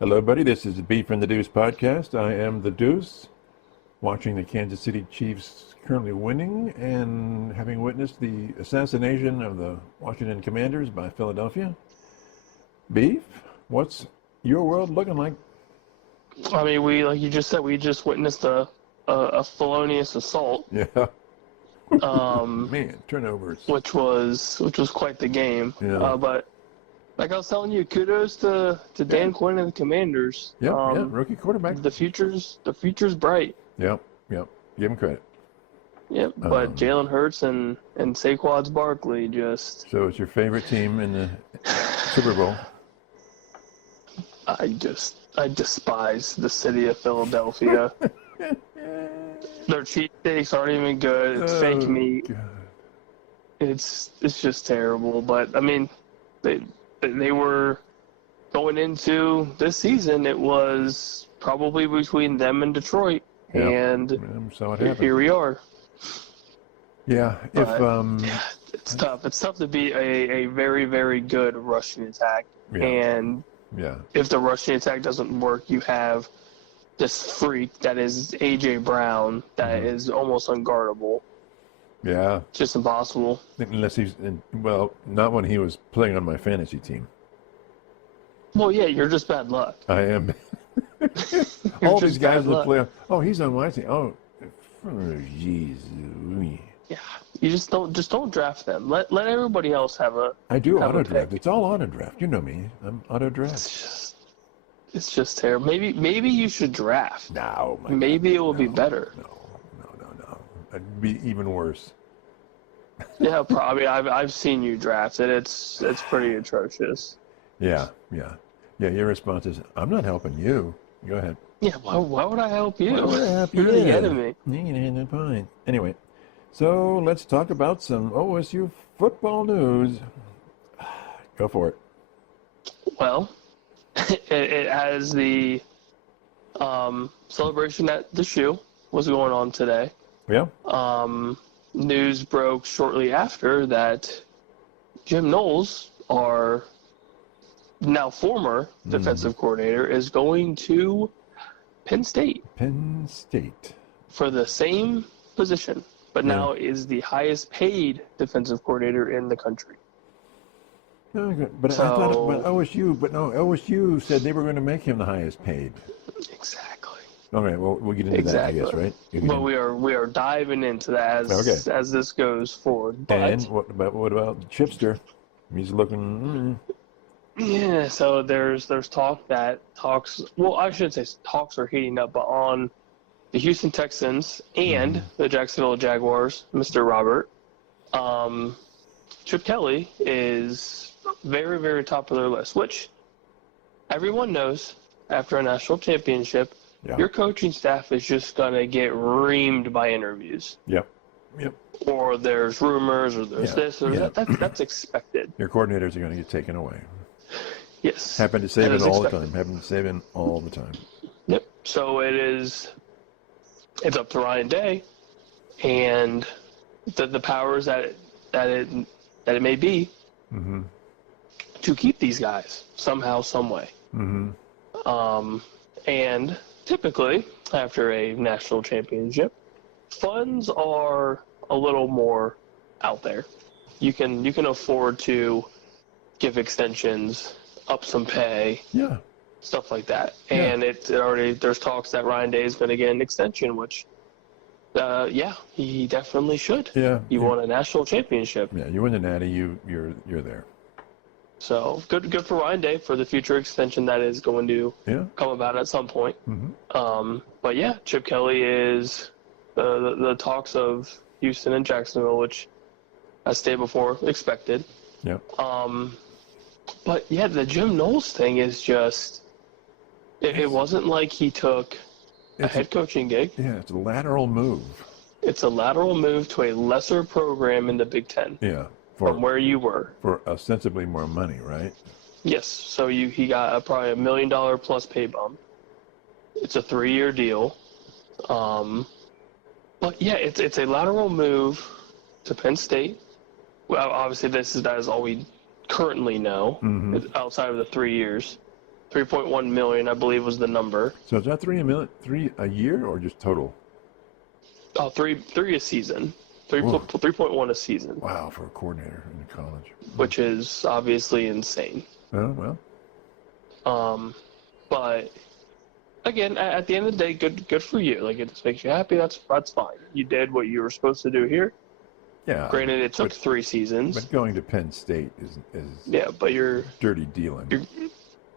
Hello, buddy. This is the Beef and the Deuce podcast. I am the Deuce, watching the Kansas City Chiefs currently winning and having witnessed the assassination of the Washington Commanders by Philadelphia. Beef, what's your world looking like? I mean, like you just said, we just witnessed a felonious assault. Yeah. Man, turnovers. Which was quite the game. Yeah. But like I was telling you, kudos to Dan Quinn and the Commanders. Yeah, rookie quarterback. The future's bright. Yep. Give him credit. Yep, but Jalen Hurts and Saquon Barkley just... So it's your favorite team in the Super Bowl? I despise the city of Philadelphia. Their cheesesteaks aren't even good. It's fake meat. God. It's just terrible. But I mean, they were going into this season. It was probably between them and Detroit, and so it happened. here we are. Yeah, It's tough. It's tough to beat a very, very good rushing attack, and if the rushing attack doesn't work, you have this freak that is A.J. Brown that is almost unguardable. Yeah. It's just impossible. Unless not when he was playing on my fantasy team. Well, yeah, you're just bad luck. I am. All these guys will play. Oh, he's on my team. Oh, Jesus. Yeah, you just don't draft them. Let everybody else have a. I do auto draft. It's all auto draft. You know me. I'm auto draft. It's just terrible. Maybe you should draft. No. Maybe it will be better. No. It'd be even worse. Yeah, probably. I've seen you draft it. It's pretty atrocious. Yeah. Your response is, "I'm not helping you." Go ahead. Yeah. Why would I help you? Why would I help You're the enemy. Fine. Anyway, so let's talk about some OSU football news. Go for it. Well, it has the celebration at the shoe was going on today. Yeah. News broke shortly after that Jim Knowles, our now former defensive coordinator, is going to Penn State. For the same position, but now is the highest paid defensive coordinator in the country. Oh, good. But I thought OSU said they were going to make him the highest paid. Exactly. Okay, well, we'll get into that, I guess, right? Well, we are diving into that as this goes forward. But, and what about the Chipster? He's looking. Yeah, so there's talks. Well, I shouldn't say talks are heating up, but on the Houston Texans and the Jacksonville Jaguars, Mr. Robert, Chip Kelly is very, very top of their list, which everyone knows after a national championship. Yeah. Your coaching staff is just going to get reamed by interviews. Yep. Or there's rumors, or there's this, or that. That's expected. Your coordinators are going to get taken away. Yes. Happen to save it all the time. Yep. So it's up to Ryan Day and the powers that it may be to keep these guys somehow, some way. And typically, after a national championship, funds are a little more out there. You can afford to give extensions, up some pay, stuff like that. Yeah. And there's talks that Ryan Day is going to get an extension, which, he definitely should. Yeah, you won a national championship. Yeah, you win the Natty, you're there. So good for Ryan Day for the future extension that is going to come about at some point. But yeah, Chip Kelly is the talks of Houston and Jacksonville, which, as stated before, expected. Yeah. But yeah, the Jim Knowles thing is just it wasn't like he took a head coaching gig. Yeah, it's a lateral move. It's a lateral move to a lesser program in the Big Ten. Yeah. From where you were. For ostensibly more money, right? Yes. So he got probably $1 million plus pay bump. It's a 3-year deal. But yeah, it's a lateral move to Penn State. Well, obviously that is all we currently know outside of the 3 years. 3.1 million, I believe, was the number. So is that three a year or just total? Oh, three a season. 3.1 a season. Wow, for a coordinator in college. Which is obviously insane. Oh, well. But again, at the end of the day, good for you. Like, it just makes you happy. That's fine. You did what you were supposed to do here. Yeah. Granted, it took 3 seasons. But going to Penn State is yeah, but you're dirty dealing.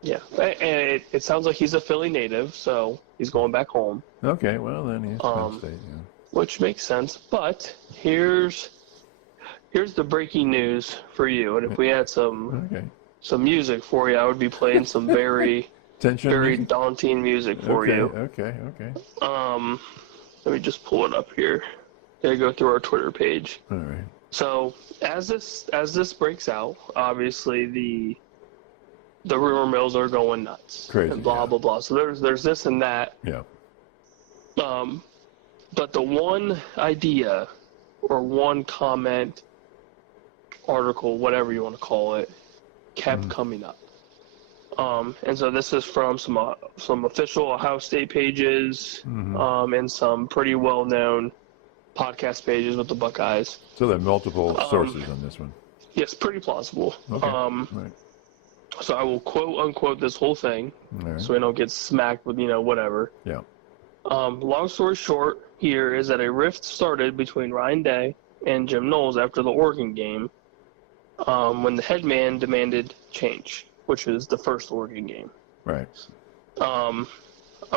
Yeah, and it sounds like he's a Philly native, so he's going back home. Okay, well then he's Penn State, yeah. Which makes sense. But here's the breaking news for you. And if we had some music for you, I would be playing some very daunting music for you. Okay. Let me just pull it up here. Gotta go through our Twitter page. All right. So as this breaks out, obviously the rumor mills are going nuts. Crazy. And blah blah blah. So there's this and that. Yeah. But the one idea or one comment, article, whatever you want to call it, kept coming up. And so this is from some official Ohio State pages, and some pretty well-known podcast pages with the Buckeyes. So there are multiple sources on this one. Yes, pretty plausible. Okay. Right. So I will quote unquote this whole thing, so we don't get smacked with whatever. Yeah. Long story short, here is that a rift started between Ryan Day and Jim Knowles after the Oregon game, when the head man demanded change, which is the first Oregon game. Right. I'm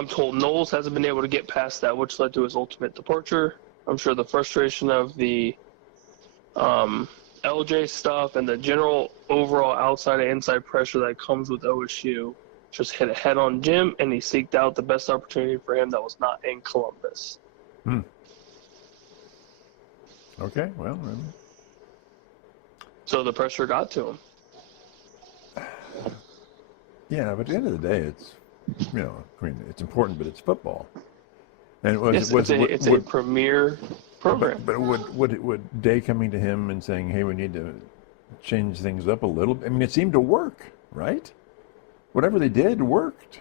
told Knowles hasn't been able to get past that, which led to his ultimate departure. I'm sure the frustration of the LJ stuff and the general overall outside and inside pressure that comes with OSU just hit a head on Jim, and he seeked out the best opportunity for him that was not in Columbus. Okay, well. So the pressure got to him. Yeah, but at the end of the day, it's, it's important, but it's football. And it's a premier program. But would Day coming to him and saying, hey, we need to change things up a little? I mean, it seemed to work, right? Whatever they did worked.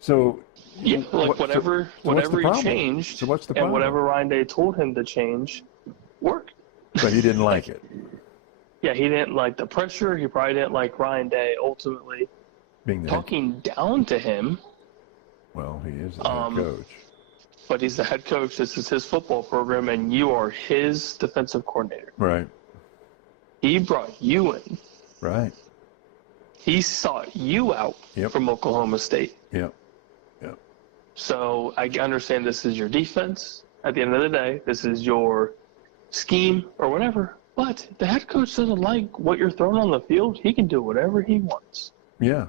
So yeah, whatever he changed, so what's the problem? And whatever Ryan Day told him to change worked. But he didn't like it. Yeah, he didn't like the pressure. He probably didn't like Ryan Day ultimately talking down to him. Well, he is the head coach. But he's the head coach. This is his football program, and you are his defensive coordinator. Right. He brought you in. Right. He sought you out from Oklahoma State. Yep. So I understand this is your defense. At the end of the day, this is your scheme or whatever. But the head coach doesn't like what you're throwing on the field. He can do whatever he wants. Yeah.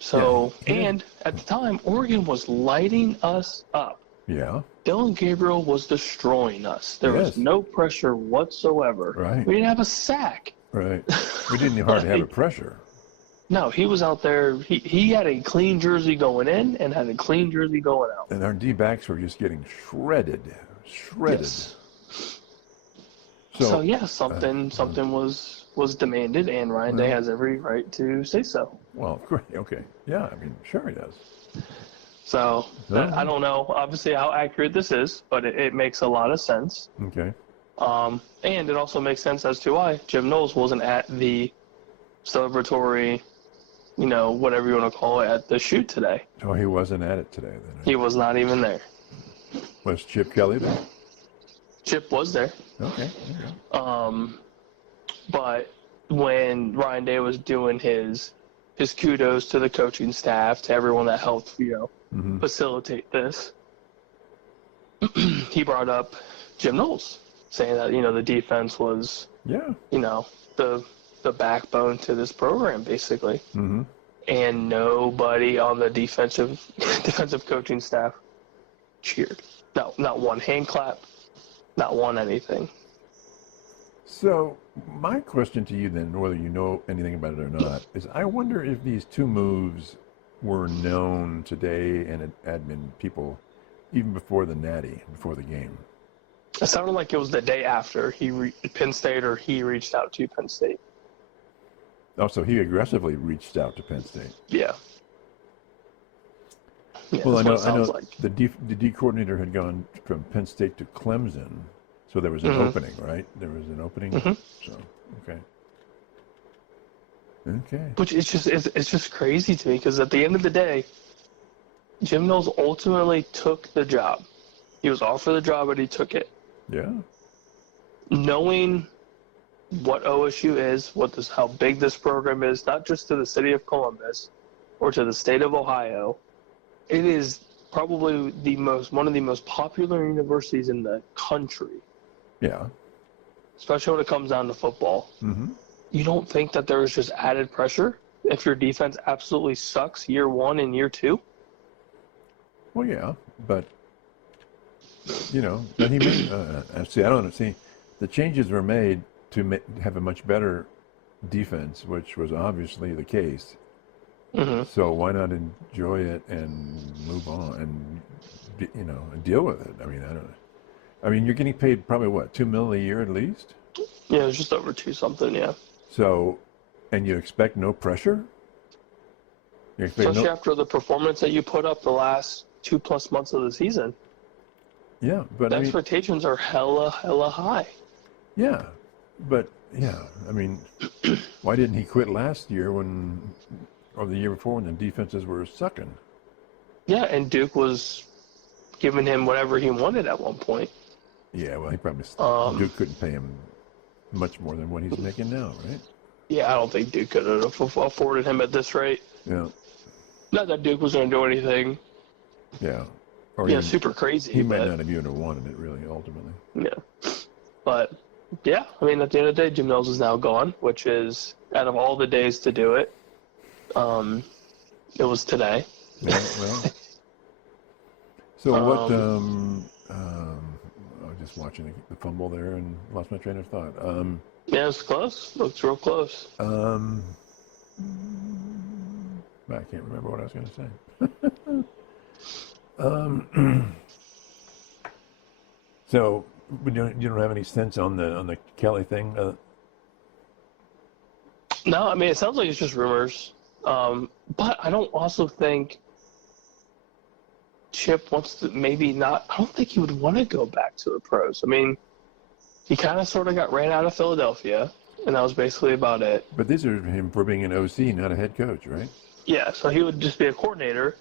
So, and at the time, Oregon was lighting us up. Yeah. Dylan Gabriel was destroying us. There was no pressure whatsoever. Right. We didn't have a sack. Right. We didn't hardly have a pressure. No, he was out there. He had a clean jersey going in and had a clean jersey going out. And our D-backs were just getting shredded. Yes. So something was demanded, and Ryan Day has every right to say so. Well, okay. Yeah, I mean, sure he does. So I don't know, obviously, how accurate this is, but it makes a lot of sense. Okay. And it also makes sense as to why Jim Knowles wasn't at the celebratory, whatever you want to call it, at the shoot today. Oh, he wasn't at it today, then? He was not even there. Was Chip Kelly there? Chip was there. Okay. But when Ryan Day was doing his kudos to the coaching staff, to everyone that helped, facilitate this, he brought up Jim Knowles, saying that, the defense was, the backbone to this program, basically. Mm-hmm. And nobody on the defensive coaching staff cheered. No, not one hand clap, not one anything. So my question to you then, whether you know anything about it or not, is I wonder if these two moves were known today and admin people even before the Natty, before the game. It sounded like it was the day after he reached out to Penn State. Also, he aggressively reached out to Penn State. Yeah. Yeah, Well, I that's what it know sounds like. the D coordinator had gone from Penn State to Clemson, so there was an opening, right? There was an opening. So, okay. Which it's just crazy to me because at the end of the day, Jim Knowles ultimately took the job. He was offered the job, but he took it. Yeah. Knowing what OSU is, how big this program is, not just to the city of Columbus or to the state of Ohio, it is probably one of the most popular universities in the country. Yeah. Especially when it comes down to football. Mm-hmm. You don't think that there is just added pressure if your defense absolutely sucks year 1 and year 2? Well, yeah, but then he made. See, I don't see. The changes were made to have a much better defense, which was obviously the case. Mm-hmm. So why not enjoy it and move on and deal with it? I mean, I don't know. I mean, you're getting paid probably what, $2 million a year at least? Yeah, it was just over 2 something. Yeah. So, and you expect no pressure? Especially after the performance that you put up the last 2+ months of the season. Yeah, but the expectations are hella high. Yeah, but I mean, why didn't he quit last year or the year before when the defenses were sucking? Yeah, and Duke was giving him whatever he wanted at one point. Yeah, well, he probably Duke couldn't pay him much more than what he's making now, right? Yeah, I don't think Duke could have afforded him at this rate. Yeah. Not that Duke was going to do anything. Yeah. Super crazy. He might not have even wanted it, really, ultimately. Yeah. But, yeah, I mean, at the end of the day, Jim Knowles is now gone, which is, out of all the days to do it, it was today. Yeah, well. So what, I was just watching the fumble there and lost my train of thought. Yeah, it's close. Looks real close. I can't remember what I was going to say. So, you don't have any sense on the Kelly thing? No, I mean, it sounds like it's just rumors. But I don't also think Chip wants to I don't think he would want to go back to the pros. I mean, he kind of sort of got ran out of Philadelphia, and that was basically about it. But these are him for being an OC, not a head coach, right? Yeah, so he would just be a coordinator.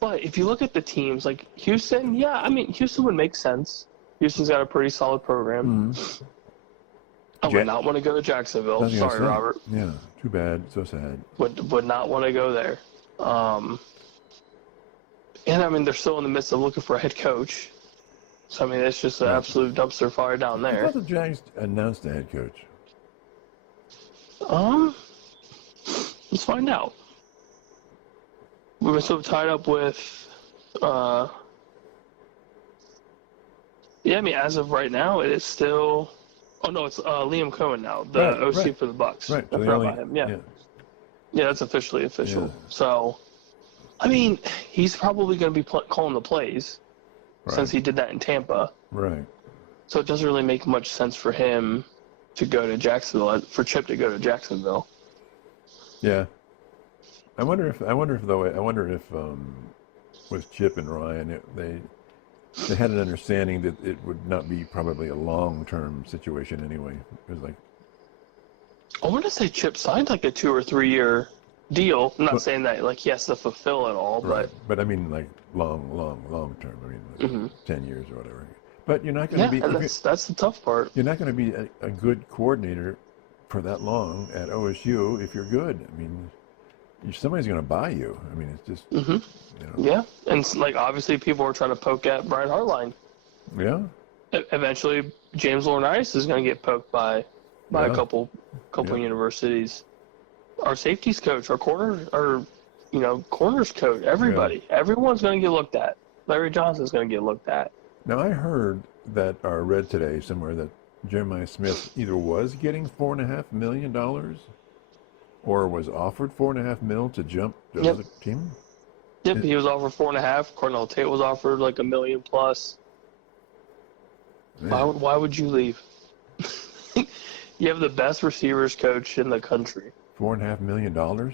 But if you look at the teams, like Houston, Houston would make sense. Houston's got a pretty solid program. Mm-hmm. I would not want to go to Jacksonville. Sorry, Robert. Yeah, too bad. So sad. Would not want to go there. And, I mean, they're still in the midst of looking for a head coach. So, I mean, it's just an absolute dumpster fire down there. I thought the Jags announced a head coach. Let's find out. We were so tied up with, I mean, as of right now, it is still. Oh no, it's Liam Cohen now, the OC for the Bucks. Right. I forgot about him. Yeah, that's officially official. Yeah. So, I mean, he's probably going to be calling the plays since he did that in Tampa. Right. So it doesn't really make much sense for him to go to Jacksonville, for Chip to go to Jacksonville. Yeah. I wonder if with Chip and Ryan, they had an understanding that it would not be probably a long-term situation anyway. It was like, I want to say Chip signed like a 2 or 3 year deal. I'm not saying that like he has to fulfill it all, but I mean like long term. I mean, like 10 years or whatever. But you're not going to be. And that's the tough part. You're not going to be a good coordinator for that long at OSU if you're good. I mean, somebody's going to buy you. I mean, it's just. Yeah, and like obviously people are trying to poke at Brian Hartline. Yeah. Eventually, James Laurinaitis is going to get poked by a couple universities. Our safeties coach, our corners coach, everybody, everyone's going to get looked at. Larry Johnson's going to get looked at. Now I heard that, or read today somewhere that Jeremiah Smith either was getting $4.5 million or was offered $4.5 million to jump to another team. Yep, he was offered $4.5 million. Cornell Tate was offered like $1 million plus. Why would you leave? You have the best receivers coach in the country. $4.5 million,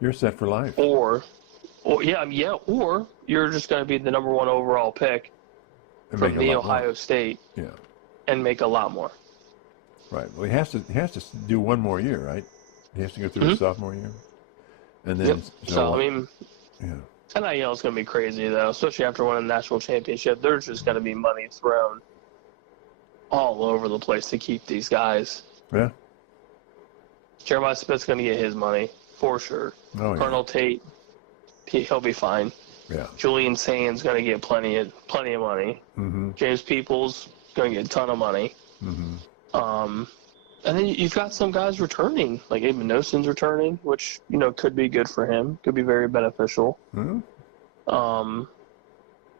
you're set for life. Or you're just going to be the number one overall pick from the Ohio State, and make a lot more. Right. Well, he has to do one more year, right? He has to go through his sophomore year, and then. Yep. So I mean, NIL is going to be crazy though, especially after winning the national championship. There's just going to be money thrown all over the place to keep these guys. Yeah. Jeremiah Smith's going to get his money for sure. Oh, Colonel Tate, he'll be fine. Yeah. Julian Sands going to get plenty of money. Mm-hmm. James Peoples going to get a ton of money. Mm-hmm. And then you've got some guys returning, like Abe Noson's returning, which could be good for him, could be very beneficial. Mm-hmm.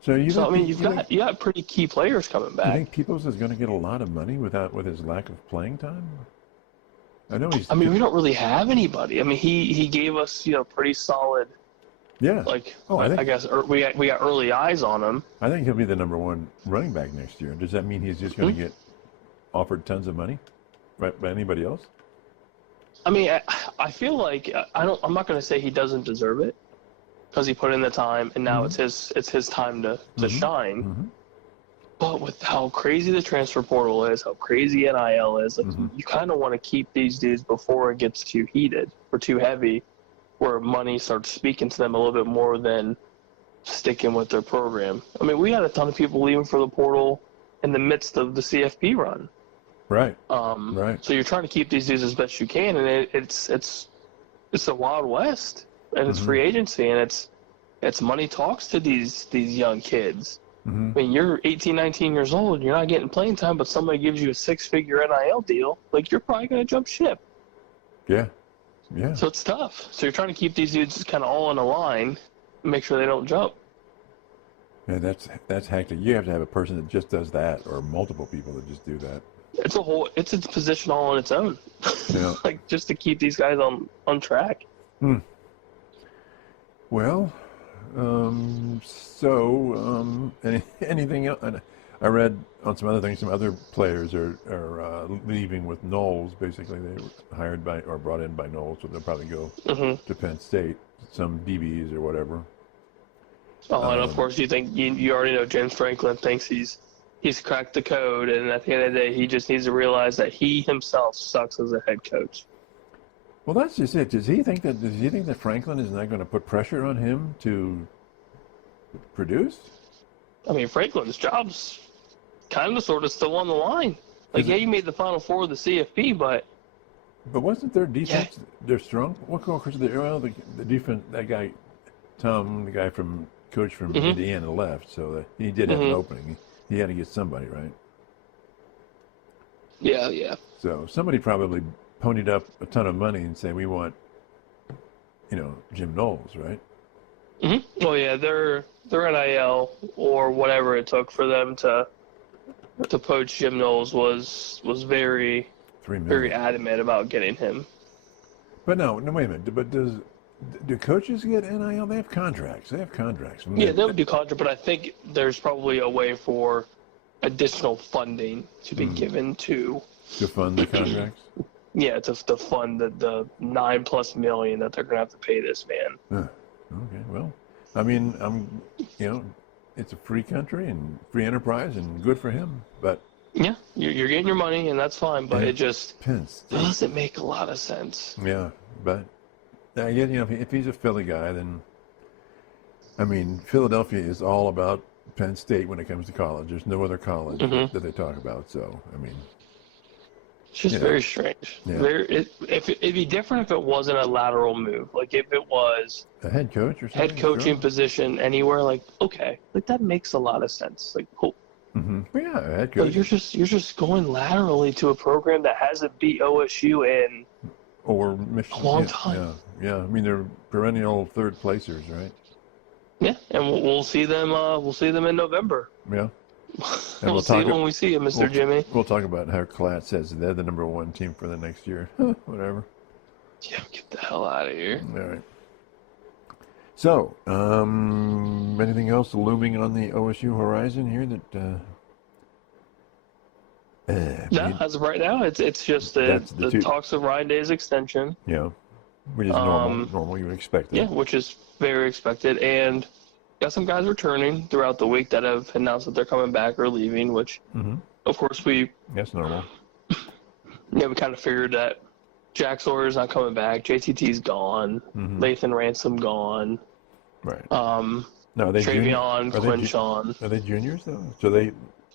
You've got pretty key players coming back. Do you think Peoples is going to get a lot of money with his lack of playing time? I know he's. I mean, we don't really have anybody. I mean, he gave us pretty solid. Yeah. I guess we got early eyes on him. I think he'll be the number one running back next year. Does that mean he's just going to get offered tons of money by anybody else? I mean, I feel like I'm not going to say he doesn't deserve it, because he put in the time and now it's his time to shine. Mm-hmm. But with how crazy the transfer portal is, how crazy NIL is, you kind of want to keep these dudes before it gets too heated or too heavy, where money starts speaking to them a little bit more than sticking with their program. I mean, we had a ton of people leaving for the portal in the midst of the CFP run. Right. Right. So you're trying to keep these dudes as best you can, and it's the Wild West, and it's free agency, and it's money talks to these young kids. Mm-hmm. I mean, you're 18, 19 years old, and you're not getting playing time, but somebody gives you a 6-figure NIL deal, like, you're probably going to jump ship. Yeah. Yeah. So it's tough. So you're trying to keep these dudes kind of all in a line, make sure they don't jump. Yeah, that's hectic. You have to have a person that just does that, or multiple people that just do that. It's a position all on its own. Yeah. Like, just to keep these guys on track. Well, anything else? I read on some other things, some other players are leaving with Knowles. Basically, they were hired by or brought in by Knowles, so they'll probably go to Penn State, some DBs or whatever. Oh, and of course, you already know James Franklin thinks he's cracked the code, and at the end of the day, he just needs to realize that he himself sucks as a head coach. Well, that's just it. Does he think that Franklin is not going to put pressure on him to produce? I mean, Franklin's job's kind of sort of still on the line. Like, he made the Final Four of the CFP, but wasn't their defense they're strong? What course the defense? That guy, Tom, the guy coach from Indiana, left, so he did have an opening. He had to get somebody, right? Yeah. So somebody probably ponied up a ton of money and say, we want, Jim Knowles, right? Mm-hmm. Oh, yeah, their NIL or whatever it took for them to poach Jim Knowles was very adamant about getting him. But no, wait a minute. But do coaches get NIL? They have contracts. Yeah, they would do contract, but I think there's probably a way for additional funding to be given to fund the contracts. Yeah, to fund the $9+ million that they're going to have to pay this man. Okay, well, I mean, it's a free country and free enterprise, and good for him. But yeah, you're getting your money, and that's fine. But it just doesn't make a lot of sense. Yeah, but if he's a Philly guy, then I mean, Philadelphia is all about Penn State when it comes to college. There's no other college that they talk about. So I mean. It's just very strange. Yeah. It'd be different if it wasn't a lateral move. Like, if it was a head coach or something, head coaching position anywhere, like, okay, like, that makes a lot of sense. Like, cool. Yeah, a head coach. But you're just going laterally to a program that hasn't beat OSU in Michigan a long time. Yeah. I mean, they're perennial third placers, right? Yeah, and we'll see them. We'll see them in November. Yeah. And we'll see it when we see it, Mr. Jimmy. We'll talk about how Klatt says they're the number one team for the next year. Whatever. Yeah, get the hell out of here. All right. So, anything else looming on the OSU horizon here that No, as of right now, it's just the talks of Ryan Day's extension. Yeah, which is normal. Normal, you would expect that. Yeah, which is very expected. And got some guys returning throughout the week that have announced that they're coming back or leaving, which, of course, that's normal. Yeah, we kind of figured that Jack Sawyer's not coming back. JTT's gone. Lathan Ransom gone. Right. No, are they Travion, Quinshon. Are they juniors, though? So they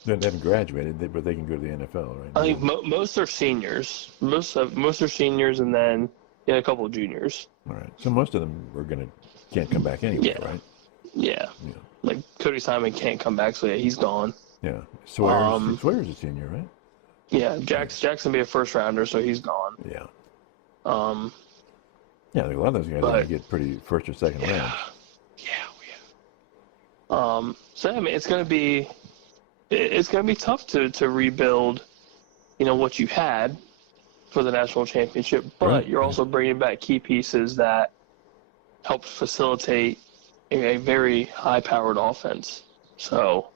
haven't graduated, but they can go to the NFL, right? I think most are seniors. Most are seniors, and then a couple of juniors. All right. So most of them can't come back anyway, right? Yeah. Like Cody Simon can't come back, so he's gone. Yeah. Sawyer's a senior, right? Yeah. Jackson be a first rounder, so he's gone. Yeah. Yeah, a lot of those guys are going to get pretty first or second round. So I mean, it's going to be tough to rebuild, what you had for the national championship, but you're also bringing back key pieces that help facilitate a very high-powered offense. So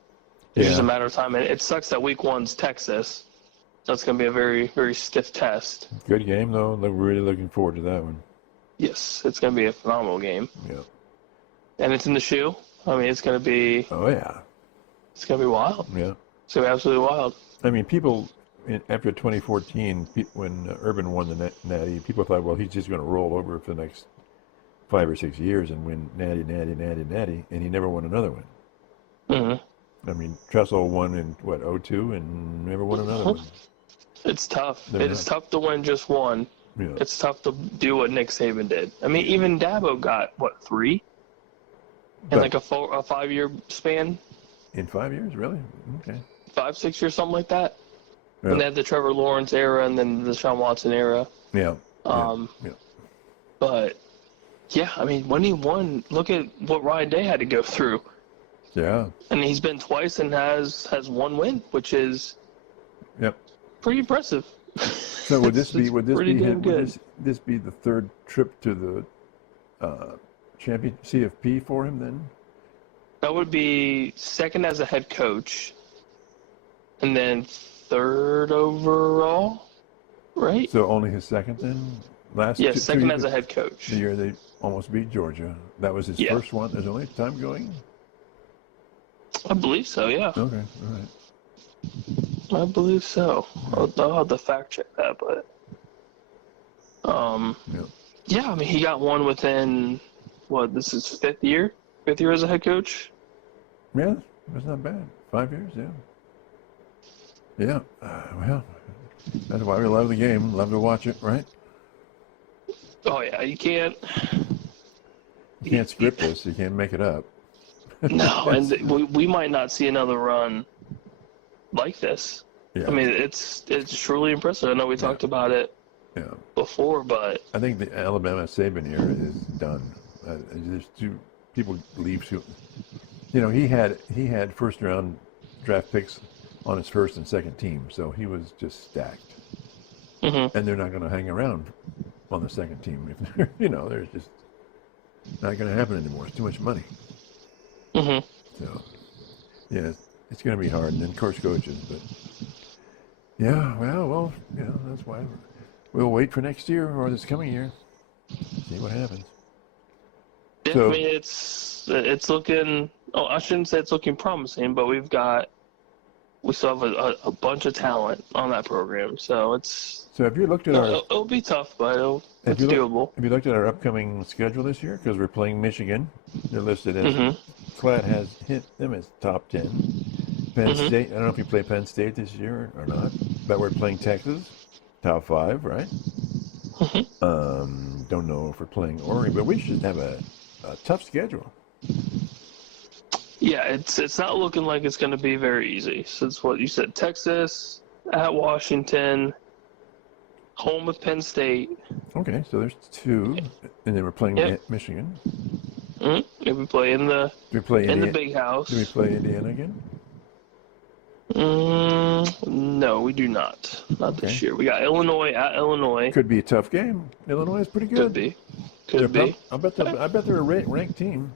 it's just a matter of time. And it sucks that week one's Texas. So it's going to be a very, very stiff test. Good game, though. We're really looking forward to that one. Yes, it's going to be a phenomenal game. Yeah. And it's in the shoe. I mean, it's going to be... Oh, yeah. It's going to be wild. Yeah. It's going to be absolutely wild. I mean, people, after 2014, when Urban won the Natty, people thought, well, he's just going to roll over for the next 5 or 6 years and win Natty, and he never won another one. I mean, Tressel won in, 02 and never won another one. It's tough. It's tough to win just one. Yeah. It's tough to do what Nick Saban did. I mean, even Dabo got, 3? In like a 5-year span? In 5 years, really? Okay. 5, 6 years, something like that. Yeah. And they had the Trevor Lawrence era and then the Deshaun Watson era. Yeah. But, yeah, I mean, when he won, look at what Ryan Day had to go through. Yeah. And he's been twice and has one win, which is pretty impressive. So would this be the third trip to the champion CFP for him then? That would be second as a head coach, and then third overall, right? So only his second then? Second as a head coach. The year they almost beat Georgia. That was his first one. There's only time going? I believe so, yeah. Okay, all right. I believe so. I'll have to fact check that, but I mean, he got one within this is fifth year as a head coach. Yeah, that's not bad. 5 years, yeah. Well, that's why we love the game. Love to watch it, right? Oh yeah, you can't script this. You can't make it up. No, and we might not see another run like this. Yeah. I mean, it's truly impressive. I know we talked about it before, but I think the Alabama Saban era is done. There's two people leave. He had first round draft picks on his first and second team, so he was just stacked. And they're not going to hang around on the second team. If they're just not going to happen anymore. It's too much money. So, yeah, it's going to be hard. And then, of course, coaches. But, yeah, well, that's why we'll wait for next year or this coming year. See what happens. Yeah, so, I mean, it's looking – I shouldn't say it's looking promising, but we still have a bunch of talent on that program. So it's – So have you looked at it'll be tough, but it's doable. Have you looked at our upcoming schedule this year? Because we're playing Michigan. They're listed as Clad has hit them as top 10. Penn State. I don't know if you play Penn State this year or not, but we're playing Texas, top 5, right? Don't know if we're playing Oregon, but we should have a tough schedule. Yeah, it's not looking like it's going to be very easy. Since what you said, Texas, at Washington, home with Penn State. Okay, so there's 2, and then we're playing Michigan. If we play in the big house. Do we play Indiana again? No, we do not. Not this year. We got Illinois at Illinois. Could be a tough game. Illinois is pretty good. Could be. I bet they're a ranked team.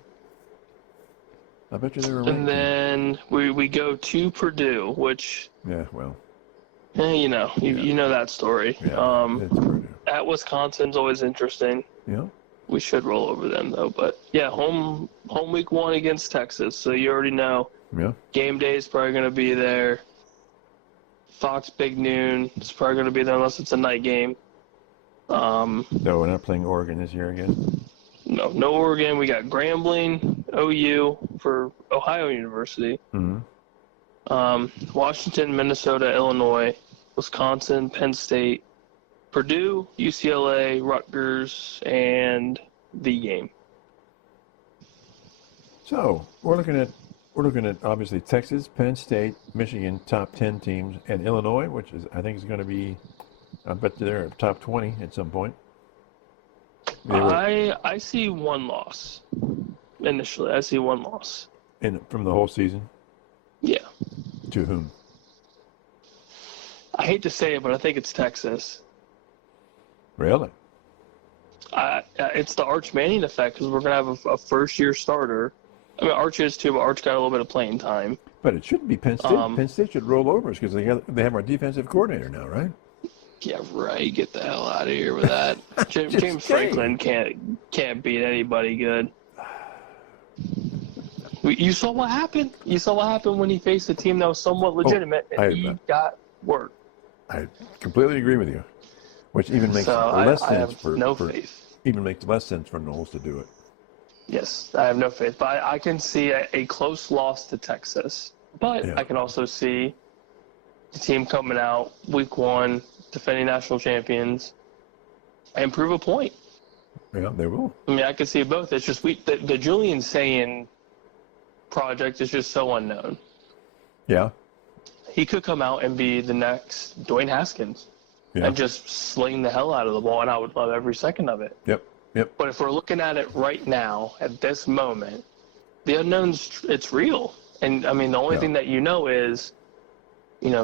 I bet you they're a ranked team. And then we go to Purdue, which... Yeah, well... You know that story. Yeah, it's Purdue. At Wisconsin's always interesting. Yeah. We should roll over them though, but yeah, home week 1 against Texas, so you already know. Yeah. Game day is probably going to be there. Fox Big Noon is probably going to be there unless it's a night game. No, we're not playing Oregon this year again. No Oregon. We got Grambling, OU for Ohio University. Mm-hmm. Washington, Minnesota, Illinois, Wisconsin, Penn State, Purdue, UCLA, Rutgers, and the game. So we're looking at obviously Texas, Penn State, Michigan, top 10 teams, and Illinois, which I think is going to be, I bet they're top 20 at some point. I see one loss initially. I see one loss. From the whole season? Yeah. To whom? I hate to say it, but I think it's Texas. Really? It's the Arch Manning effect because we're going to have a first-year starter. I mean, Arch is too, but Arch got a little bit of playing time. But it shouldn't be Penn State. Penn State should roll over us because they have our defensive coordinator now, right? Yeah, right. Get the hell out of here with that. James Franklin can't beat anybody good. You saw what happened. You saw what happened when he faced a team that was somewhat legitimate, and he got worked. I completely agree with you, which even makes less sense even makes less sense for Knowles to do it. Yes, I have no faith, but I can see a close loss to Texas. But yeah. I can also see the team coming out week 1, defending national champions, and prove a point. Yeah, they will. I mean, I could see both. It's just the Julian Sayin project is just so unknown. Yeah. He could come out and be the next Dwayne Haskins and just sling the hell out of the ball, and I would love every second of it. Yep. But if we're looking at it right now, at this moment, the unknown's, it's real. And, I mean, the only thing that is,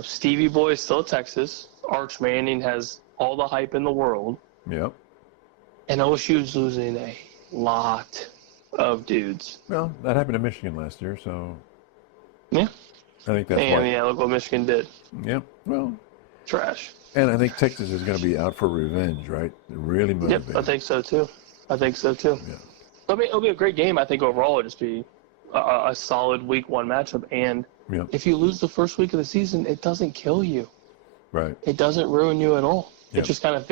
Stevie Boy is still at Texas. Arch Manning has all the hype in the world. Yep. And OSU's losing a lot of dudes. Well, that happened to Michigan last year, so. Yeah. I think that's why. Yeah, look what Michigan did. Yep. Well. Trash. And I think Texas is going to be out for revenge, right? They're really motivated. Yep, I think so too. Yeah. It'll be a great game. I think overall it'll just be a solid week 1 matchup. And if you lose the first week of the season, it doesn't kill you. Right. It doesn't ruin you at all. Yep. It just kind of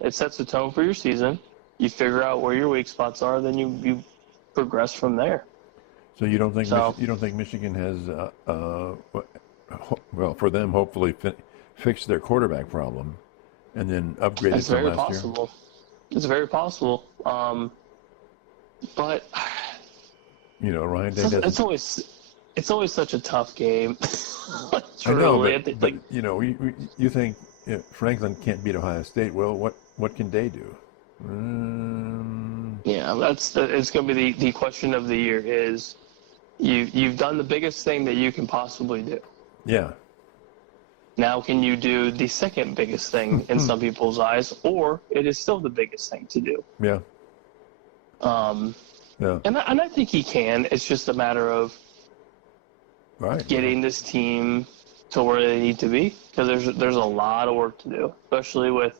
it sets the tone for your season. You figure out where your weak spots are, then you progress from there. So you don't think Michigan has well, for them, hopefully fix their quarterback problem and then upgrade it from last year? It's very possible. But Ryan Day doesn't. It's always such a tough game. I know, but you think Franklin can't beat Ohio State. Well, what can Day do? Yeah, it's going to be the question of the year is you've done the biggest thing that you can possibly do. Yeah. Now can you do the second biggest thing in some people's eyes, or it is still the biggest thing to do? Yeah. Yeah. And I think he can. It's just a matter of getting this team to where they need to be, because there's a lot of work to do, especially with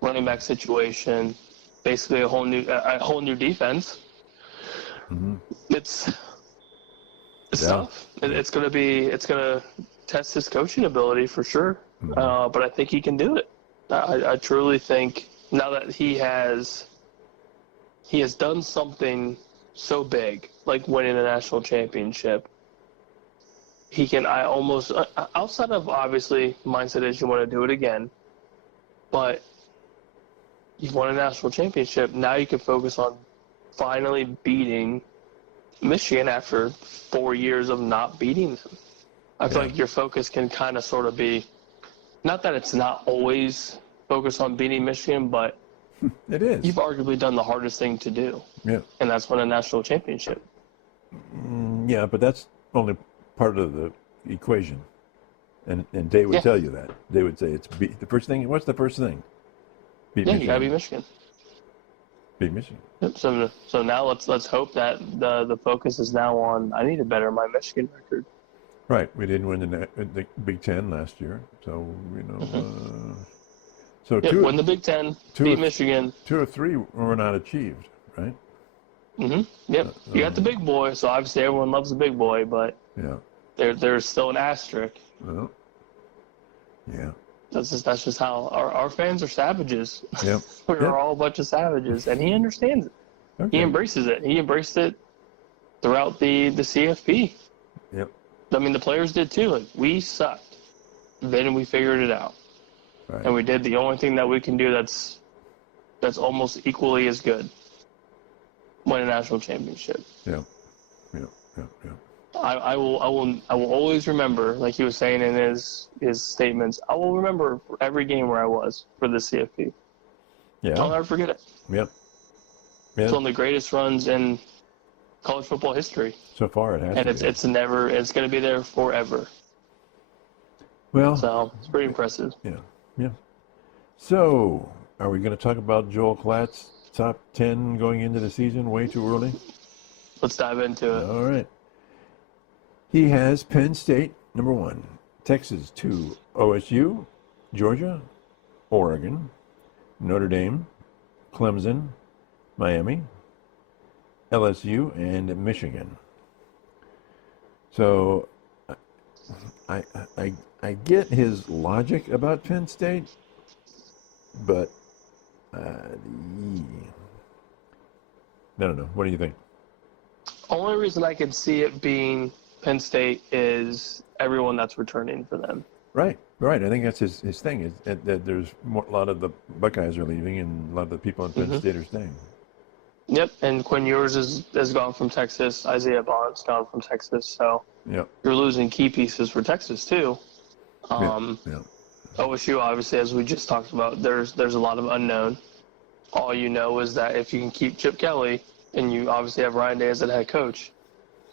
running back situation, basically a whole new defense. Mm-hmm. It's tough. It's gonna test his coaching ability for sure. Mm-hmm. But I think he can do it. I truly think now that he has done something so big, like winning a national championship, he can. I almost outside of obviously mindset is you want to do it again, but you've won a national championship. Now you can focus on finally beating Michigan after 4 years of not beating them. I feel like your focus can kind of sort of be, not that it's not always focused on beating Michigan, but it is. You've arguably done the hardest thing to do. Yeah. And that's win a national championship. Yeah, but that's only part of the equation. And Day would tell you that. They would say it's the first thing. What's the first thing? Beat Michigan. You got to beat Michigan. Beat Michigan. Yep. So now let's hope that the focus is now on, I need to better my Michigan record. Right. We didn't win the Big Ten last year, so so Yep, win the Big Ten, beat Michigan. 2 or 3 were not achieved, right? Yep. You got the big boy, so obviously everyone loves the big boy, but Yeah. there's still an asterisk. Well, yeah. That's just how our fans are savages. Yep. We're all a bunch of savages, and he understands it. Okay. He embraces it. He embraced it throughout the CFP. Yep. I mean, the players did too. Like, we sucked. Then we figured it out. Right. And we did the only thing that we can do that's almost equally as good. Win a national championship. Yeah. Yeah. Yeah. Yeah. I will always remember, like he was saying in his statements, I will remember every game where I was for the CFP. Yeah. I'll never forget it. Yep. Yeah. It's one of the greatest runs in college football history. So far it has. And it's going to be there forever. Well, so it's pretty impressive. Yeah. Yeah. So, are we going to talk about Joel Klatt's top 10 going into the season way too early? Let's dive into it. All right. He has Penn State, number 1, Texas 2, OSU, Georgia, Oregon, Notre Dame, Clemson, Miami, LSU, and Michigan. So I get his logic about Penn State, but I don't know. What do you think? Only reason I can see it being Penn State is everyone that's returning for them. Right. I think that's his thing, is that there's a lot of the Buckeyes are leaving and a lot of the people in Penn State are staying. Yep, and Quinn Ewers has gone from Texas. Isaiah Bond's gone from Texas. So yep. You're losing key pieces for Texas too. Yeah. OSU, obviously, as we just talked about, there's a lot of unknown. All you know is that if you can keep Chip Kelly and you obviously have Ryan Day as the head coach,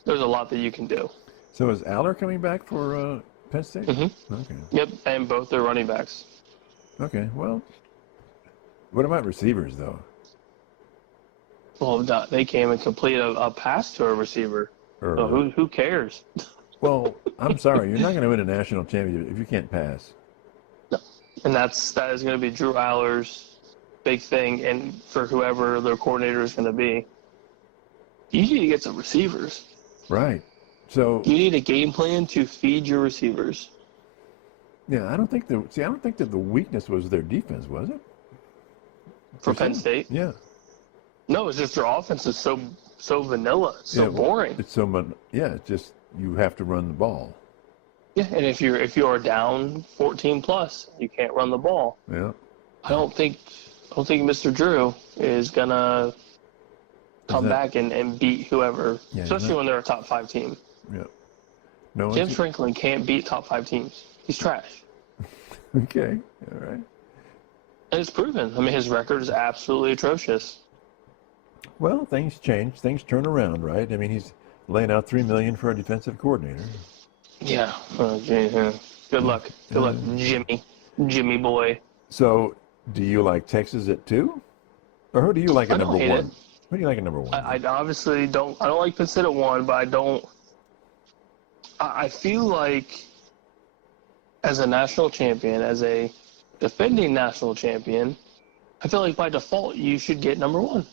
there's a lot that you can do. So is Aller coming back for Penn State? Mm-hmm. Okay. Yep, and both their running backs. Okay, well, what about receivers, though? Well, they came and completed a pass to a receiver. So who cares? Well, I'm sorry. You're not going to win a national championship if you can't pass. No. And that is going to be Drew Aller's big thing, and for whoever their coordinator is going to be. You need to get some receivers. Right. So you need a game plan to feed your receivers. Yeah, I don't think that the weakness was their defense, was it? For Penn State? Yeah. No, it's just their offense is so vanilla, boring. It's it's just you have to run the ball. Yeah, and if you are down 14 plus, you can't run the ball. Yeah. I don't think Mr. Drew is gonna come back and beat whoever, especially when they're a top 5 team. Yeah. No. James Franklin can't beat top 5 teams. He's trash. Okay. All right. And it's proven. I mean, his record is absolutely atrocious. Well, things change. Things turn around, right? I mean, he's laying out $3 million for a defensive coordinator. Yeah. Good luck. Good luck, Jimmy boy. So, do you like Texas at 2? Or who do you like at number 1? It. Who do you like at number 1? I obviously don't. I don't like Penn State at 1, but I don't. I feel like as a national champion, as a defending national champion, I feel like by default you should get number 1.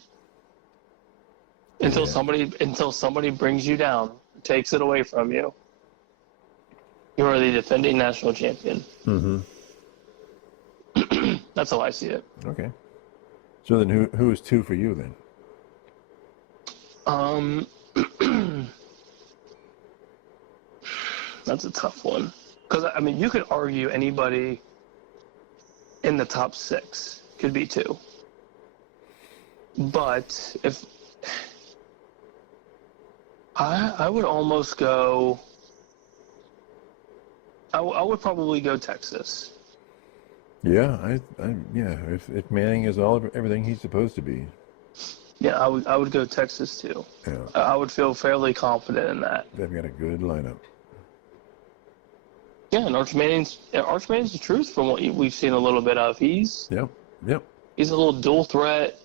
Until somebody brings you down, takes it away from you. You are the defending national champion. Mm-hmm. That's how I see it. Okay. So then who is 2 for you then? That's a tough one. Because, I mean, you could argue anybody in the top 6 could be 2. But if I would almost go, I would probably go Texas. Yeah, if Manning is everything he's supposed to be. Yeah, I would go Texas too. Yeah. I would feel fairly confident in that. They've got a good lineup. Yeah, and Arch Manning's the truth from what we've seen a little bit of. He's a little dual threat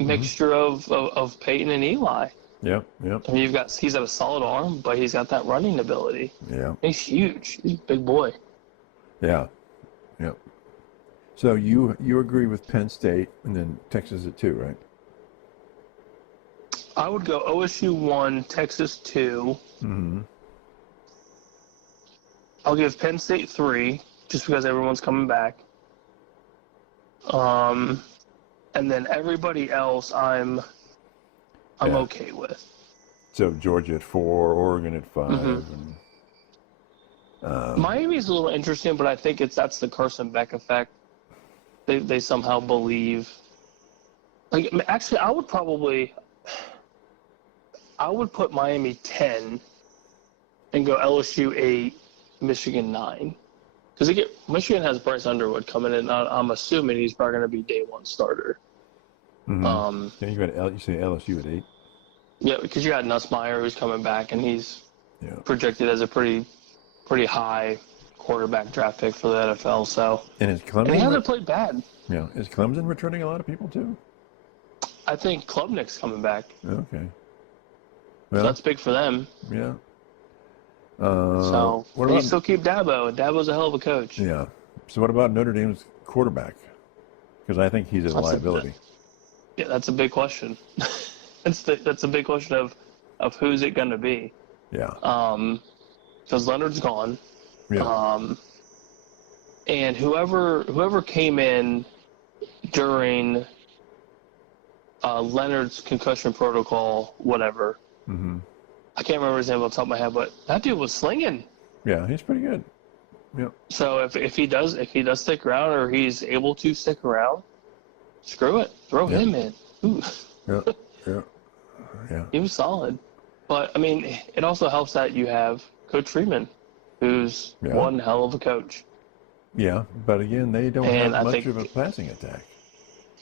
mixture of Peyton and Eli. Yep. Yep. I mean, he's got a solid arm, but he's got that running ability. Yeah. He's huge. He's a big boy. Yeah. Yep. So you agree with Penn State and then Texas at 2, right? I would go OSU 1, Texas 2. Mm-hmm. I'll give Penn State 3, just because everyone's coming back. And then everybody else, I'm okay with. So Georgia at 4, Oregon at 5, Mm-hmm. and Miami's a little interesting, but I think that's the Carson Beck effect. They somehow believe. Like, actually, I would put Miami 10 and go LSU 8, Michigan 9. Because Michigan has Bryce Underwood coming in. I'm assuming he's probably going to be day one starter. Mm-hmm. You say LSU at 8? Yeah, because you got Nussmeier who's coming back, and he's projected as a pretty high quarterback draft pick for the NFL. So and he hasn't played bad. Yeah, is Clemson returning a lot of people too? I think Klubnik's coming back. Okay, well, so that's big for them. Yeah. You still keep Dabo, and Dabo's a hell of a coach. Yeah. So what about Notre Dame's quarterback? Because I think he's a liability. That's a big question. That's a big question of who's it going to be. Yeah. Because Leonard's gone. Yeah. And whoever came in during Leonard's concussion protocol, whatever. Mm-hmm. I can't remember his name off the top of my head, but that dude was slinging. Yeah, he's pretty good. Yeah. So if he does stick around, or he's able to stick around, screw it, throw him in. Ooh. Yeah. Yeah. He was solid. But I mean, it also helps that you have Coach Freeman, who's one hell of a coach. Yeah, but again, they don't have much of a passing attack.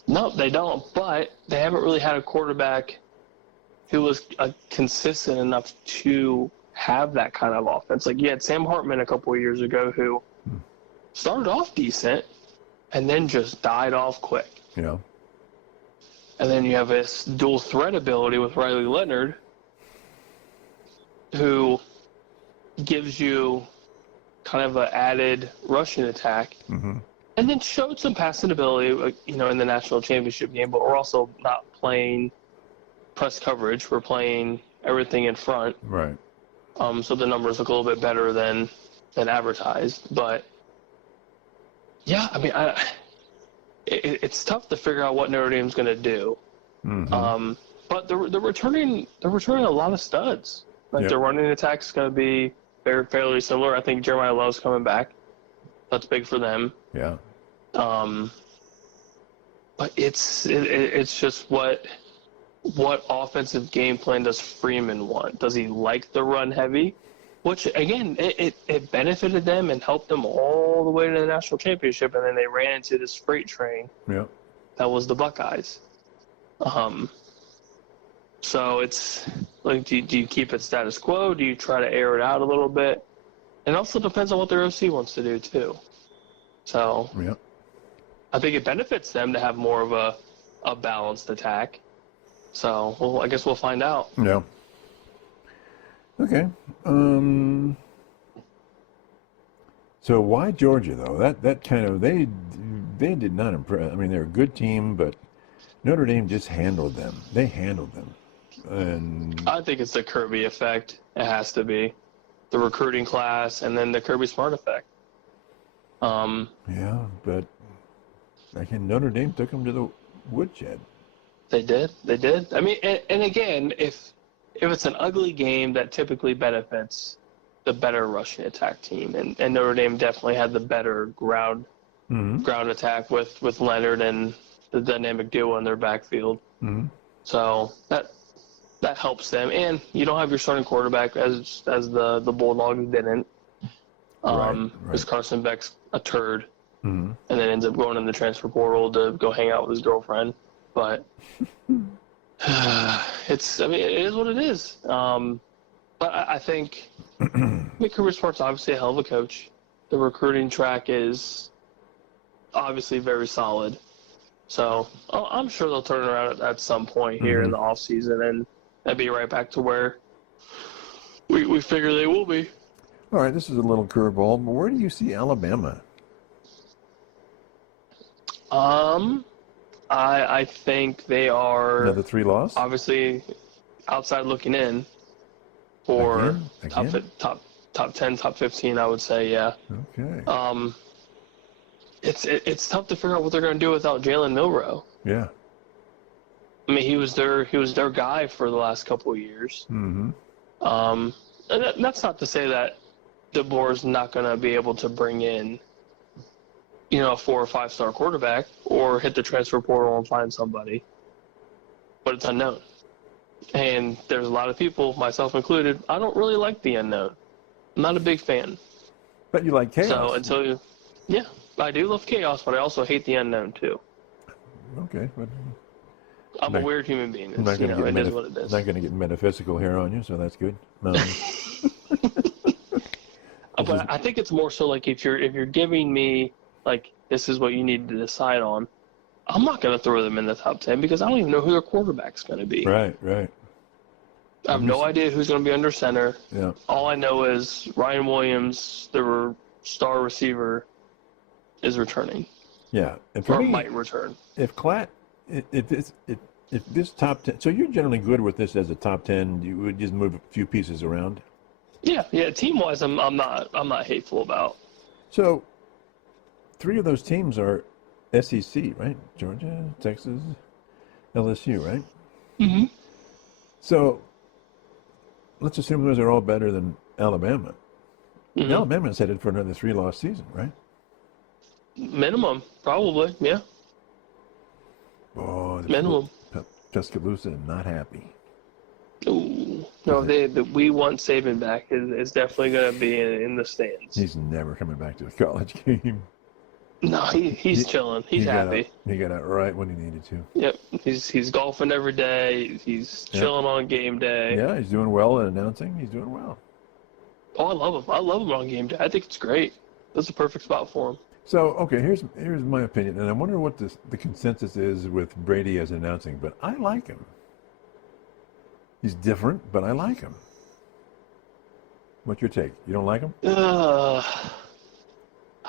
No, they don't. But they haven't really had a quarterback who was consistent enough to have that kind of offense. Like, you had Sam Hartman a couple of years ago who started off decent and then just died off quick. Yeah. And then you have this dual threat ability with Riley Leonard, who gives you kind of an added rushing attack. Mm-hmm. And then showed some passing ability, in the national championship game, but we're also not playing press coverage. We're playing everything in front. Right. So the numbers look a little bit better than advertised. But, yeah, I mean, it's tough to figure out what Notre Dame's going to do. Mm-hmm. But they're returning a lot of studs. Like, their running attack is going to be fairly similar. I think Jeremiah Love's coming back. That's big for them. Yeah. But it's just what offensive game plan does Freeman want? Does he like the run heavy? Which, again, it benefited them and helped them all the way to the national championship, and then they ran into this freight train. Yeah. That was the Buckeyes. So it's like, do you keep it status quo? Do you try to air it out a little bit? It also depends on what their OC wants to do too. So I think it benefits them to have more of a balanced attack. So I guess we'll find out. Yeah. Okay. So why Georgia though? That kind of they did not impress. I mean, they're a good team, but Notre Dame just handled them. They handled them. And I think it's the Kirby effect. It has to be the recruiting class, and then the Kirby Smart effect. Yeah, but again, Notre Dame took them to the woodshed. They did. I mean, and again, if it's an ugly game, that typically benefits the better rushing attack team, and Notre Dame definitely had the better ground attack with Leonard and the dynamic duo in their backfield. Mm-hmm. So that helps them, and you don't have your starting quarterback as the Bulldogs didn't. Because Carson Beck's a turd, and then ends up going in the transfer portal to go hang out with his girlfriend. But it is what it is. But I think Kirby Smart's obviously a hell of a coach. The recruiting track is obviously very solid. So I'm sure they'll turn around at some point here in the offseason and be right back to where we figure they will be. All right, this is a little curveball, but where do you see Alabama? I think they are Another 3 loss? obviously outside looking in for Again? top 10, top 15. I would say, yeah. Okay. It's tough to figure out what they're going to do without Jalen Milroe. Yeah. I mean, he was their guy for the last couple of years. Mm-hmm. And that's not to say that DeBoer's not going to be able to bring in, a 4 or 5 star quarterback or hit the transfer portal and find somebody. But it's unknown. And there's a lot of people, myself included, I don't really like the unknown. I'm not a big fan. But you like chaos. So I do love chaos, but I also hate the unknown too. Okay. But I'm a weird human being. I'm not going to it is what it is. not going to get metaphysical here on you, so that's good. But I think it's more so like if you're giving me like this is what you need to decide on, I'm not going to throw them in the top 10 because I don't even know who their quarterback's going to be. Right. I have no idea who's going to be under center. Yeah. All I know is Ryan Williams, the star receiver, is returning. Yeah, and for me, might return. If this top 10, so you're generally good with this as a top 10. You would just move a few pieces around. Yeah. Team wise, I'm not hateful about. So, 3 of those teams are SEC, right? Georgia, Texas, LSU, right? Mm-hmm. So, let's assume those are all better than Alabama. Mm-hmm. Alabama's headed for another 3-loss season, right? Minimum, probably, yeah. Oh, minimum. Tuscaloosa not happy. Ooh, no, we want Saban back. Is definitely going to be in the stands. He's never coming back to the college game. No, he's chilling. He's happy. He got out right when he needed to. Yep, he's golfing every day. He's chilling on game day. Yeah, he's doing well at announcing. He's doing well. Oh, I love him. I love him on game day. I think it's great. That's a perfect spot for him. So, okay, here's my opinion, and I wonder what the consensus is with Brady as announcing, but I like him. He's different, but I like him. What's your take? You don't like him? I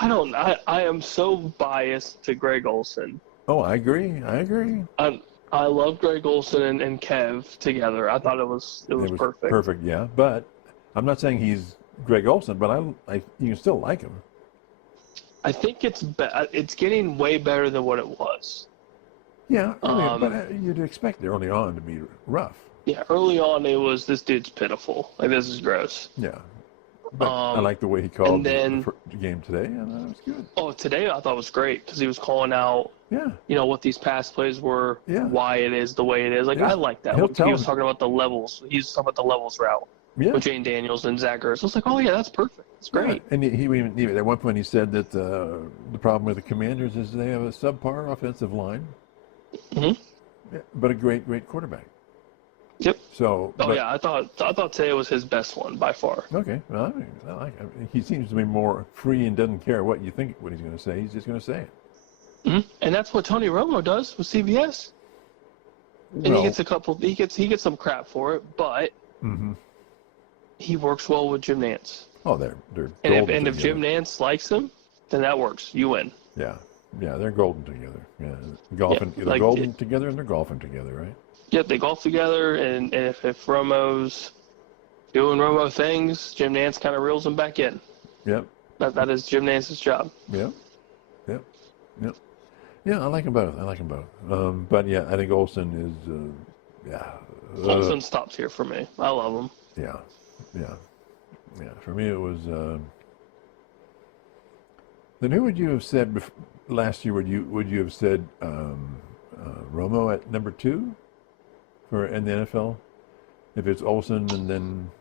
don't. I am so biased to Greg Olsen. Oh, I agree. I love Greg Olsen and Kev together. I thought it was perfect. Perfect, yeah. But I'm not saying he's Greg Olsen, but you can still like him. I think it's getting way better than what it was. Yeah, but you'd expect it early on to be rough. Yeah, early on it was, this dude's pitiful. Like, this is gross. Yeah. But I like the way he called the game today, and that was good. Oh, today I thought was great because he was calling out, what these pass plays were, why it is the way it is. Like, I like that. He was talking about the levels. He's talking about the levels route with Jane Daniels and Zach Ertz. I was like, oh, yeah, that's perfect. It's great. Yeah. And he even at one point he said that the problem with the Commanders is they have a subpar offensive line, but a great quarterback. Yep. So. I thought today was his best one by far. Okay. Well, I like it. He seems to be more free and doesn't care what you think what he's going to say. He's just going to say it. Mm-hmm. And that's what Tony Romo does with CBS. And he gets some crap for it, but he works well with Jim Nantz. Oh, they're and if Jim Nantz likes him, then that works. You win. Yeah, they're golden together. Yeah, golfing. Yeah, they're golden together, and they're golfing together, right? Yep, they golf together, and if Romo's doing Romo things, Jim Nantz kind of reels him back in. Yep. That is Jim Nantz's job. Yep. Yeah, I like them both. But yeah, I think Olsen is. Olsen stops here for me. I love him. Yeah. For me, it was. Then who would you have said last year? Would you have said Romo at number 2 in the NFL? If it's Olsen and then.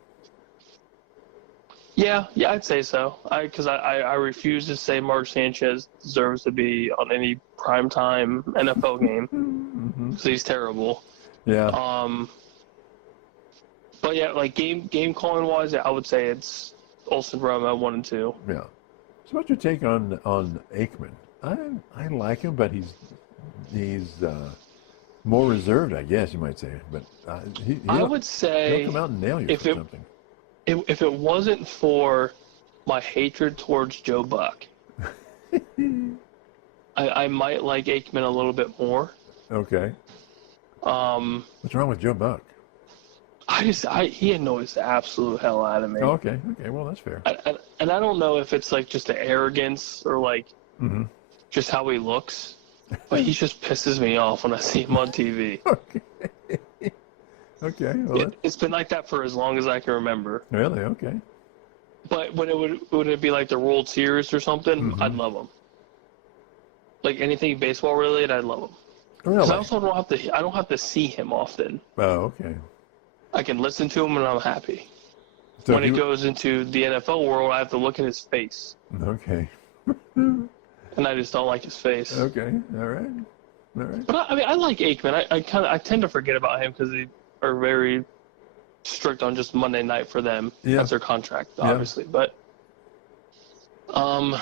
Yeah, I'd say so. Because I refuse to say Mark Sanchez deserves to be on any primetime NFL game because he's terrible. Yeah. But yeah, like game calling wise, I would say it's Olsen, Romo 1 and 2. Yeah. So what's your take on Aikman? I like him, but he's More reserved, I guess you might say. But I would say he'll come out and nail you for something. If it wasn't for my hatred towards Joe Buck, I might like Aikman a little bit more. Okay. What's wrong with Joe Buck? He annoys the absolute hell out of me. Oh, okay. Well, that's fair. And I don't know if it's like just the arrogance or like just how he looks, but he just pisses me off when I see him on TV. Okay. Well, it's been like that for as long as I can remember. Really? Okay. But when would it be like the World Series or something? I'd love him. Like anything baseball related, I'd love him. Really? I also don't have to see him often. Oh, okay. I can listen to him and I'm happy. So when it goes into the NFL world, I have to look at his face. Okay. And I just don't like his face. Okay. All right. But I like Aikman. I tend to forget about him because they are very strict on just Monday night for them. Yeah. That's their contract, obviously. Yeah. But I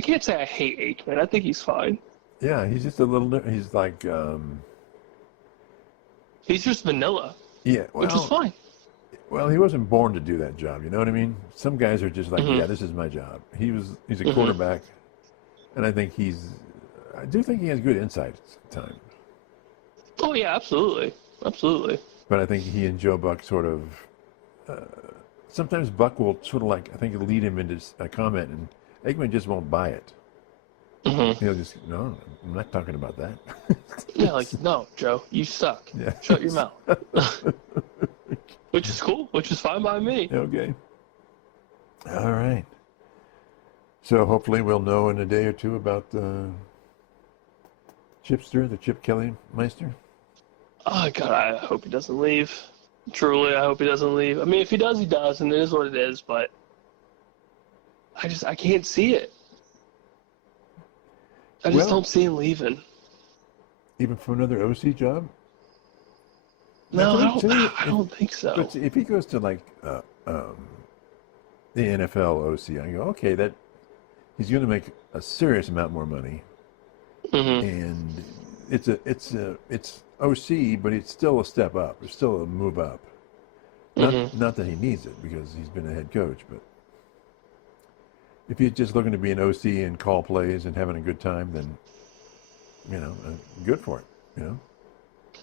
can't say I hate Aikman. I think he's fine. Yeah, he's just a little. He's like. He's just vanilla. Yeah, which is fine. Well, he wasn't born to do that job. You know what I mean? Some guys are just like, yeah, this is my job. He's a quarterback, and I do think he has good insight at times. Oh yeah, absolutely. But I think he and Joe Buck sort of. Sometimes Buck will sort of like, I think, lead him into a comment, and Aikman just won't buy it. He'll just, no, I'm not talking about that. Yeah, like, no, Joe, you suck. Yeah. Shut your mouth. Which is cool, which is fine by me. Okay. All right. So hopefully we'll know in a day or two about the Chipster, the Chip Kelly Meister. Oh, God, I hope he doesn't leave. Truly, I hope he doesn't leave. I mean, if he does, he does, and it is what it is, but I can't see it. I just don't see him leaving. Even for another OC job? No, I don't think so. But if he goes to like the NFL OC, I go, okay, that he's going to make a serious amount more money, and it's OC, but it's still a step up. It's still a move up. Not that he needs it because he's been a head coach, but if he's just looking to be an OC and call plays and having a good time, then good for it.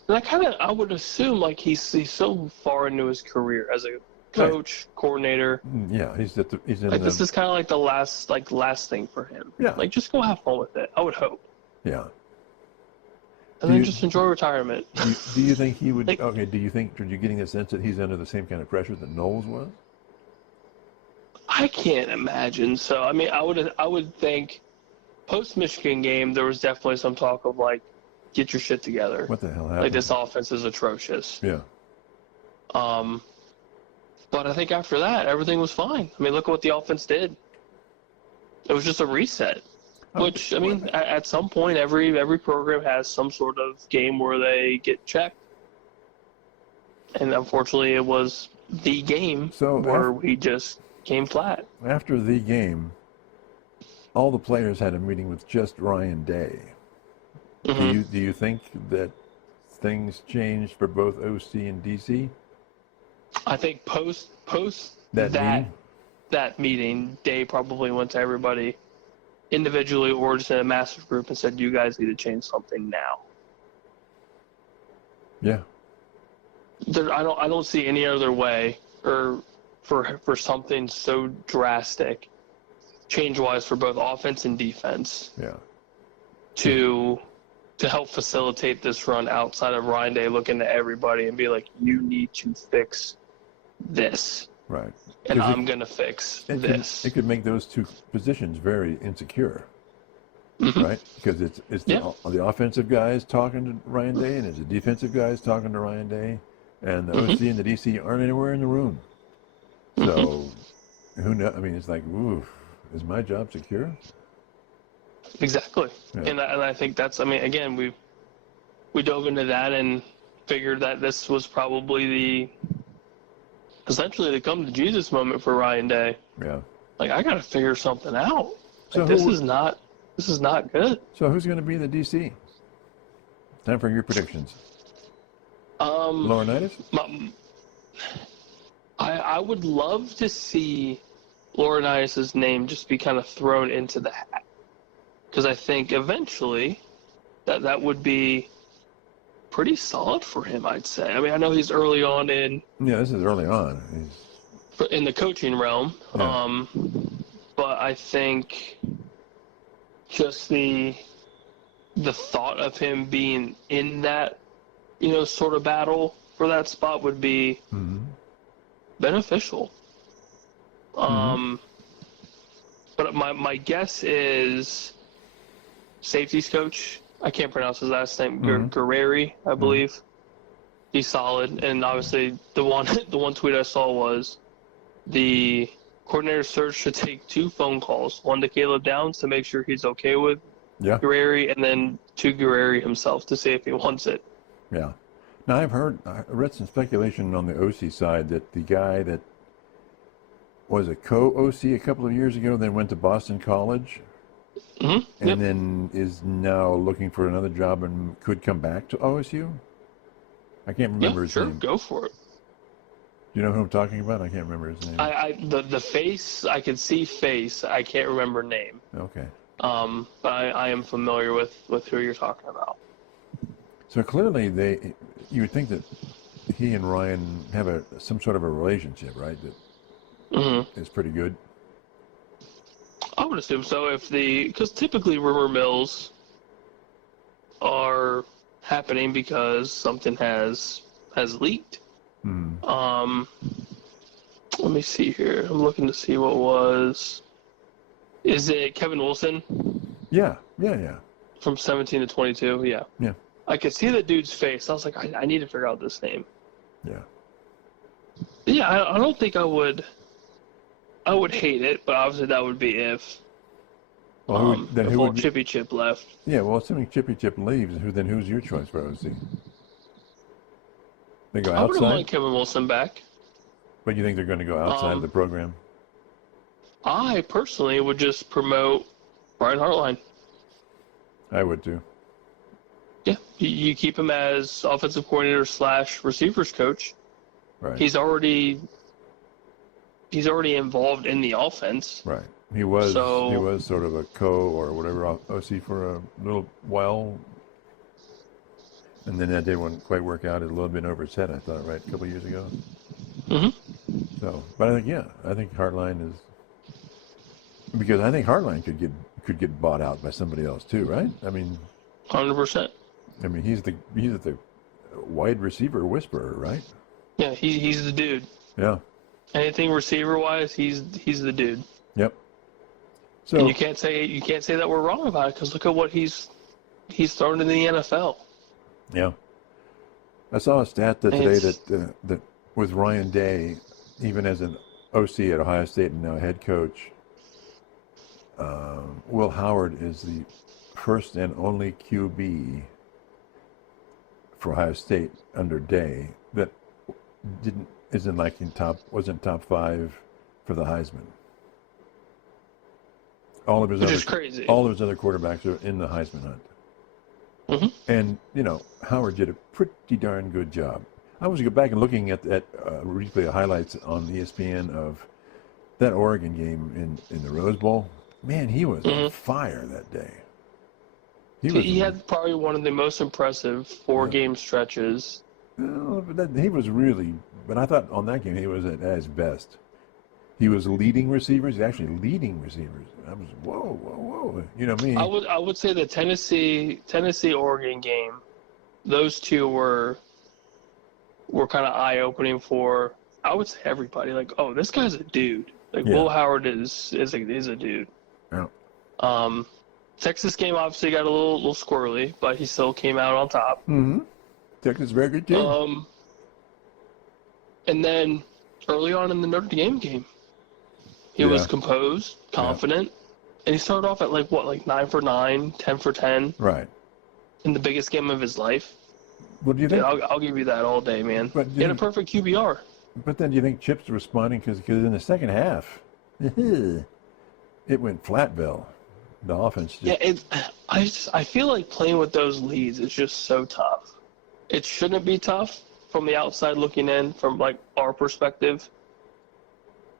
And I would assume like he's so far into his career as a coach, coordinator. Yeah, he's in like this is kind of like the last thing for him. Yeah, like just go have fun with it. I would hope. Yeah. And then just enjoy retirement. Do you think he would? Are you getting the sense that he's under the same kind of pressure that Knowles was? I can't imagine. So I mean, I would think post Michigan game there was definitely some talk of like, get your shit together. What the hell happened? Like this offense is atrocious. Yeah. But I think after that everything was fine. I mean, look at what the offense did. It was just a reset. Which I mean, at some point every program has some sort of game where they get checked. And unfortunately it was the game where we just came flat. After the game, all the players had a meeting with just Ryan Day. Do you think that things changed for both OC and DC? I think post that meeting, Day probably went to everybody individually or just in a massive group and said, "You guys need to change something now." Yeah. I don't see any other way or for something so drastic, change-wise for both offense and defense. Yeah. To help facilitate this run outside of Ryan Day looking at everybody and be like, you need to fix this. Right. And I'm going to fix this. It could make those two positions very insecure. Right? Because it's the offensive guys talking to Ryan Day and it's the defensive guys talking to Ryan Day. And the OC and the DC aren't anywhere in the room. So, who knows? I mean, it's like, ooh, is my job secure? Exactly. Yeah. And I think that's, I mean, again, we dove into that and figured that this was probably essentially the come to Jesus moment for Ryan Day. Yeah. Like, I got to figure something out. Like, this is not good. So who's going to be the DC? Time for your predictions. Laurinaitis? I would love to see Laurinaitis' name just be kind of thrown into the hat, because I think eventually that would be pretty solid for him, I'd say. I mean, I know he's early on in this is early on. in the coaching realm, Yeah. but I think just the thought of him being in that, sort of battle for that spot would be beneficial. But my guess is safeties coach. I can't pronounce his last name. Guerreri, I believe. He's solid, and obviously the one tweet I saw was the coordinator search should take 2 phone calls, one to Caleb Downs to make sure he's okay with Guerreri, and then to Guerreri himself to see if he wants it. Yeah. Now I read some speculation on the OC side that the guy that was a co-OC a couple of years ago, then went to Boston College, and then is now looking for another job and could come back to OSU. I can't remember his name. Go for it. Do you know who I'm talking about? I can't remember his name. The face, I can see face. I can't remember name. Okay. But I am familiar with who you're talking about. So clearly you would think that he and Ryan have some sort of a relationship, right? That is pretty good. I would assume so. Because typically rumor mills are happening because something has leaked. Let me see here. I'm looking to see what was. Is it Kevin Wilson? Yeah. From 17 to 22, yeah. Yeah. I could see the dude's face. I was like, I need to figure out this name. Yeah. Yeah, I don't think I would hate it, but obviously that would be if Chippy Chip left. Yeah, well, assuming Chippy Chip leaves, who's your choice for OC? They go outside? I wouldn't mind Kevin Wilson back. But you think they're going to go outside of the program? I personally would just promote Brian Hartline. I would too. Yeah, you keep him as offensive coordinator / receivers coach. Right. He's already involved in the offense. Right. He was sort of a or whatever OC for a little while, and then that didn't quite work out. It a little bit over his head, I thought, right, a couple of years ago. So, but I think Hartline is, because I think Hartline could get bought out by somebody else too, right? I mean, 100%. I mean, he's the wide receiver whisperer, right? Yeah, he's the dude. Yeah. Anything receiver wise, he's the dude. Yep. So and you can't say that we're wrong about it, because look at what he's thrown in the NFL. Yeah. I saw a stat today that with Ryan Day, even as an OC at Ohio State and now head coach, Will Howard is the first and only QB for Ohio State under Day that wasn't top 5 for the Heisman. Which is crazy. All of his other quarterbacks are in the Heisman hunt. And Howard did a pretty darn good job. I was back and looking at replay of highlights on ESPN of that Oregon game in the Rose Bowl. Man, he was on fire that day. He had probably one of the most impressive 4-game stretches. He was really, but I thought on that game he was at his best. He was leading receivers. He's actually leading receivers. I was whoa. You know me. I would say the Tennessee Oregon game, those two were kind of eye opening for, I would say, everybody. Like, oh, this guy's a dude. Like Will Howard is a dude. Yeah. Texas game obviously got a little squirrely, but he still came out on top. Texas very good team. And then early on in the Notre Dame game, he was composed, confident, and he started off at 9 for 9, 10 for 10. Right. In the biggest game of his life. What do you think? I'll give you that all day, man. He had a perfect QBR. But then do you think Chip's responding because in the second half, it went flat, Bill. The offense. I feel like playing with those leads is just so tough. It shouldn't be tough from the outside looking in, from like our perspective.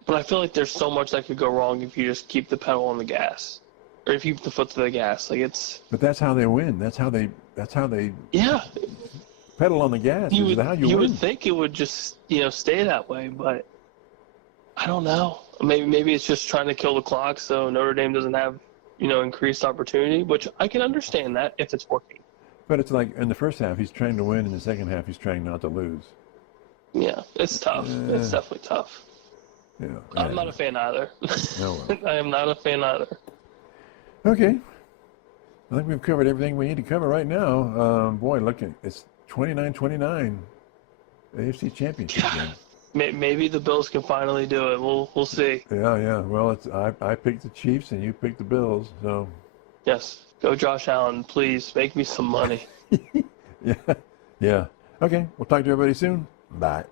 But I feel like there's so much that could go wrong if you just keep the pedal on the gas, or if you keep the foot to the gas. Like it's. But that's how they win. That's how they. Yeah. Pedal on the gas. You would think it would just stay that way, but I don't know. Maybe it's just trying to kill the clock so Notre Dame doesn't have increased opportunity, which I can understand that if it's working. But it's like in the first half he's trying to win, in the second half he's trying not to lose. Yeah, it's tough. It's definitely tough. Yeah, I'm not a fan either. No. I am not a fan either. Okay. I think we've covered everything we need to cover right now. Boy, it's 29-29 AFC Championship game. Maybe the Bills can finally do it. We'll see. Yeah. Well, I picked the Chiefs and you picked the Bills, so. Yes. Go Josh Allen, please. Make me some money. Yeah. Okay. We'll talk to everybody soon. Bye.